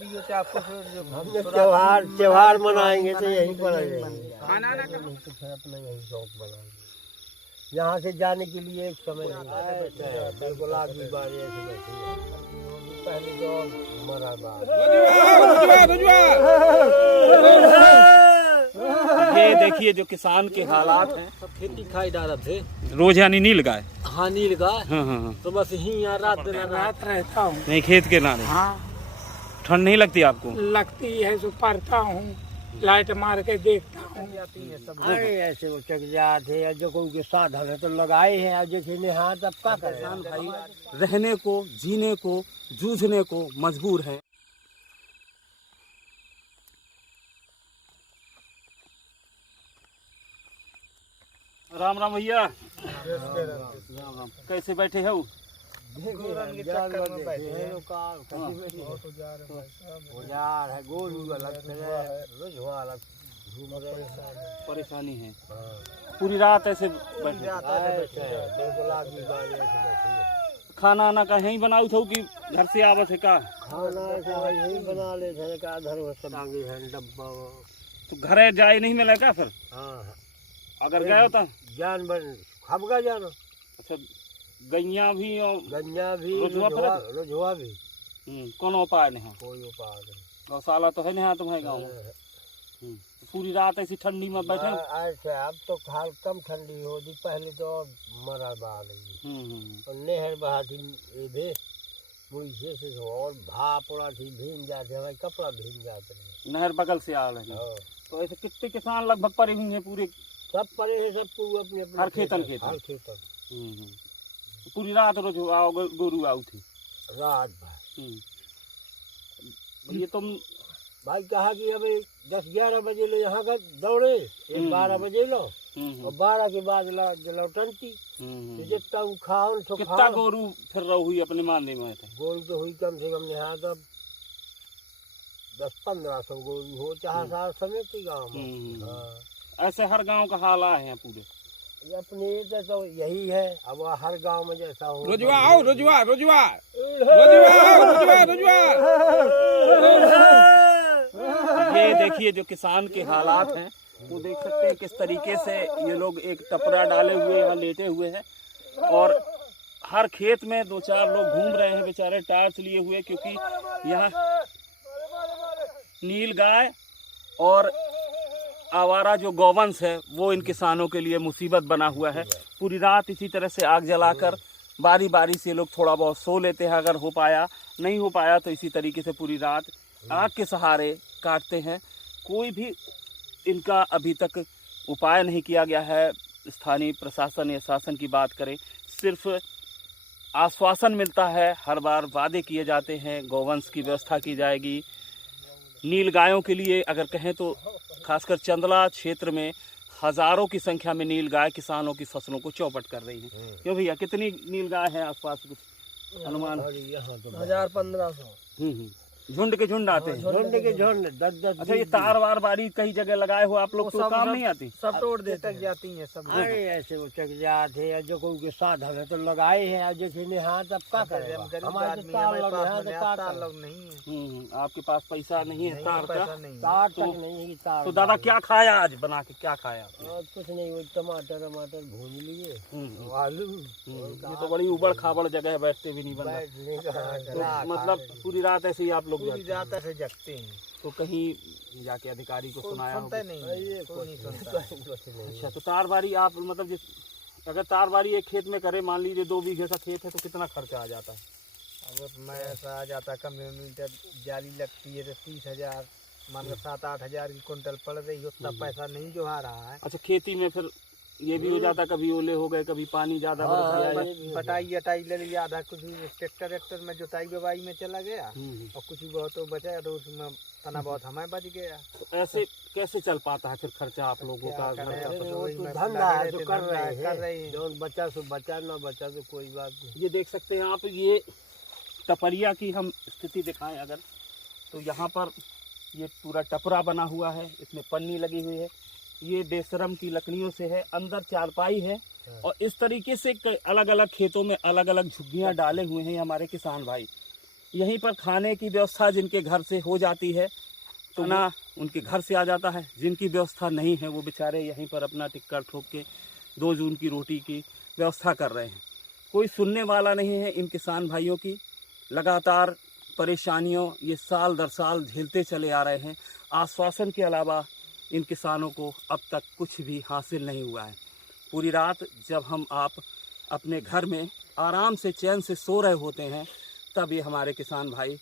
हमने त्योहार मनाएंगे तो यहीं पर खाना ना तो फिर अपना यही शौक बनाएंगे। यहाँ से जाने के लिए एक समय नहीं, बिल्कुल आदमी बारी ऐसे बैठी है। पहले तो मरा ये देखिए जो किसान के हालात हैं, सब खेती खाई डाल थे रोज यानी नील गाय। हाँ नील गाय। हाँ। तो बस यहीं यहाँ रात रहता हूँ। नहीं खेत के नारे। हाँ ठंड नहीं लगती आपको? लगती है तो पढ़ता हूँ, लाइट मार के देखता हूँ। अरे ऐसे वो चक जाते हैं, जो कोई के साधन है तो लगाए हैं, अब जैसे नहा तब का करें भाई रहने को, जीने को, जूझने को मजबूर है। राम राम भैया। राम राम। कैसे बैठे हो? परेशानी है, पूरी रात ऐसे बैठे। खाना आना का यहीं बनाऊ था कि घर से आवत है का? खाना यहीं बना लेते का डब्बा। तो घर जाए नहीं मिला क्या फिर? हाँ अगर गए होता जान बन खबगा जाना। अच्छा गैया भी और गंजा भी रोजवा भी। कौन उपाय नहीं? कोई उपाय नहीं। गौशाला तो है नहीं तुम्हारे गाँव में? पूरी रात ऐसी ठंडी में बैठे? ऐसे अब तो हाल कम ठंडी होती, पहले तो मरा बहा रही और नहर बहाती मुझे से और भापड़ा थी भीग जाते, हमारे कपड़ा भीग जाते हैं। नहर बगल से आ रही है। तो ऐसे कितने किसान लगभग पड़े हुए हैं? पूरे सब पड़े हैं, सबको अपने अपने हर खेतन पूरी रात रोज गोरू आऊ थी रात भर। ये तुम भाई कहा कि अभी 10-11 बजे लो यहाँ का दौड़े, 12 बजे लो और 12 के बाद लौटनती जितना खाओ तो कितना गोरू फिर रहो हुई अपने मानने में थे? गोरू तो हुई कम से कम यहाँ तब 10-1500 गोरू हो, चाहे साल समेत ही गाँव में। ऐसे हर गांव का हाल आए हैं पूरे अपने तो यही है। अब हर गांव में जैसा हो रोजवा आओ, रोजवा रोजवा ये देखिए जो किसान के हालात हैं, वो देख सकते हैं किस तरीके से ये लोग एक टपरा डाले हुए यहाँ लेटे हुए हैं और हर खेत में 2-4 लोग घूम रहे हैं बेचारे टार्च लिए हुए, क्योंकि यहाँ नील गाय और आवारा जो गौवंश है वो इन किसानों के लिए मुसीबत बना हुआ है। पूरी रात इसी तरह से आग जलाकर बारी बारी से लोग थोड़ा बहुत सो लेते हैं, अगर हो पाया, नहीं हो पाया तो इसी तरीके से पूरी रात आग के सहारे काटते हैं। कोई भी इनका अभी तक उपाय नहीं किया गया है। स्थानीय प्रशासन या शासन की बात करें, सिर्फ आश्वासन मिलता है, हर बार वादे किए जाते हैं, गौवंश की व्यवस्था की जाएगी। नील गायों के लिए अगर कहें तो खासकर चंदला क्षेत्र में हजारों की संख्या में नील गाय किसानों की फसलों को चौपट कर रही है। क्यों भैया, कितनी नील गाय है आसपास? कुछ अनुमान? 1000-1500 झुंड के झुंड आते हैं। झुंड के झुंड 10-10। अच्छा ये तार वार बारी कई जगह लगाए हो आप लोग, तो काम नहीं आती? सब तोड़ देते जाती हैं सब। अरे ऐसे वो चक जाते हैं, जो कोई के साधन है तो लगाए हैं, अब जैसे नहा तब का करें। हमारे तार लोग नहीं है। आपके पास पैसा नहीं है तार का? तार तक नहीं है तार। तो दादा क्या खाया आज बना के? क्या खाया? कुछ नहीं, वो टमाटर भून लिए, आलू। ये तो बड़ी उबड़ खाबड़ जगह है, बैठते भी नहीं बना। तो मतलब पूरी रात ऐसे ही आप लोग पूरी रात ऐसे जगते हैं। तो कहीं जाके अधिकारी को सुनाया होगा? नहीं, कोई नहीं सुनता। अच्छा तो तारबारी आप मतलब जिस अगर तारबारी एक खेत में करे, मान लीजिए 2 बीघे का खेत है, तो कितना खर्चा आ जाता है? अब मैं ऐसा आ जाता, कम मीटर जाली लगती है तो 30,000, मान लो 7-8 हज़ार की कुंटल पड़ रही, उतना पैसा नहीं जो आ रहा है। अच्छा खेती में फिर ये भी हो जाता, कभी ओले हो गए, कभी पानी ज्यादा बटाई अटाई ले लिया, आधा कुछ ट्रैक्टर में जुताई बुवाई में चला गया और कुछ बहुत तो बचा तो उसमें तना बहुत हमें बच गया। तो ऐसे कैसे चल पाता है फिर खर्चा आप लोगों का? धंधा है तो कर रहे हैं, जो बचा सो बचा, ना बचा तो कोई बात नहीं। ये देख सकते हैं आप, ये टपरिया की हम स्थिति दिखाएं अगर, तो यहाँ पर ये पूरा टपरा बना हुआ है, इसमें पन्नी लगी हुई है, ये बेशरम की लकड़ियों से है, अंदर चारपाई है और इस तरीके से अलग अलग खेतों में अलग अलग झुग्गियाँ डाले हुए हैं हमारे किसान भाई। यहीं पर खाने की व्यवस्था जिनके घर से हो जाती है तो ना उनके घर से आ जाता है, जिनकी व्यवस्था नहीं है वो बेचारे यहीं पर अपना टिक्का ठोक के 2 जून की रोटी की व्यवस्था कर रहे हैं। कोई सुनने वाला नहीं है इन किसान भाइयों की। लगातार परेशानियों ये साल दर साल झेलते चले आ रहे हैं। आश्वासन के अलावा इन किसानों को अब तक कुछ भी हासिल नहीं हुआ है। पूरी रात जब हम आप अपने घर में आराम से चैन से सो रहे होते हैं तब ये हमारे किसान भाई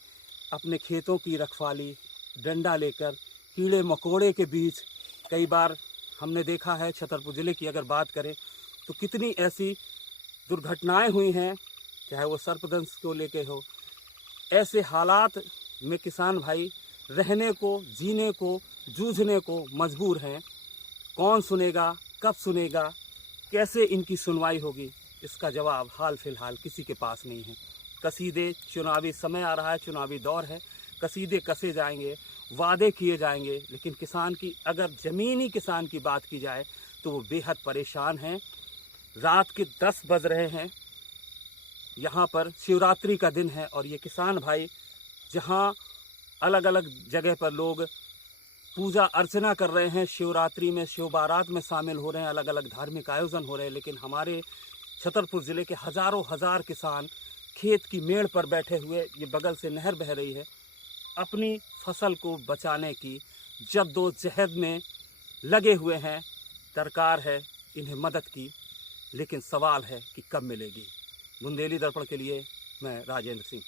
अपने खेतों की रखवाली डंडा लेकर कीड़े मकोड़े के बीच, कई बार हमने देखा है छतरपुर ज़िले की अगर बात करें तो कितनी ऐसी दुर्घटनाएं हुई हैं, चाहे वो सर्पदंश को लेके हो। ऐसे हालात में किसान भाई रहने को, जीने को, जूझने को मजबूर हैं। कौन सुनेगा, कब सुनेगा, कैसे इनकी सुनवाई होगी, इसका जवाब हाल फिलहाल किसी के पास नहीं है। कसीदे, चुनावी समय आ रहा है, चुनावी दौर है, कसीदे कसे जाएंगे, वादे किए जाएंगे, लेकिन किसान की अगर ज़मीनी किसान की बात की जाए तो वो बेहद परेशान हैं। रात के 10 बज रहे हैं, यहाँ पर शिवरात्रि का दिन है और ये किसान भाई जहाँ अलग अलग जगह पर लोग पूजा अर्चना कर रहे हैं, शिवरात्रि में शिव बारात में शामिल हो रहे हैं, अलग अलग धार्मिक आयोजन हो रहे हैं, लेकिन हमारे छतरपुर ज़िले के हज़ारों हज़ार किसान खेत की मेड़ पर बैठे हुए, ये बगल से नहर बह रही है, अपनी फसल को बचाने की जद्दोजहद में लगे हुए हैं। दरकार है इन्हें मदद की, लेकिन सवाल है कि कब मिलेगी। बुंदेली दर्पण के लिए मैं राजेंद्र सिंह।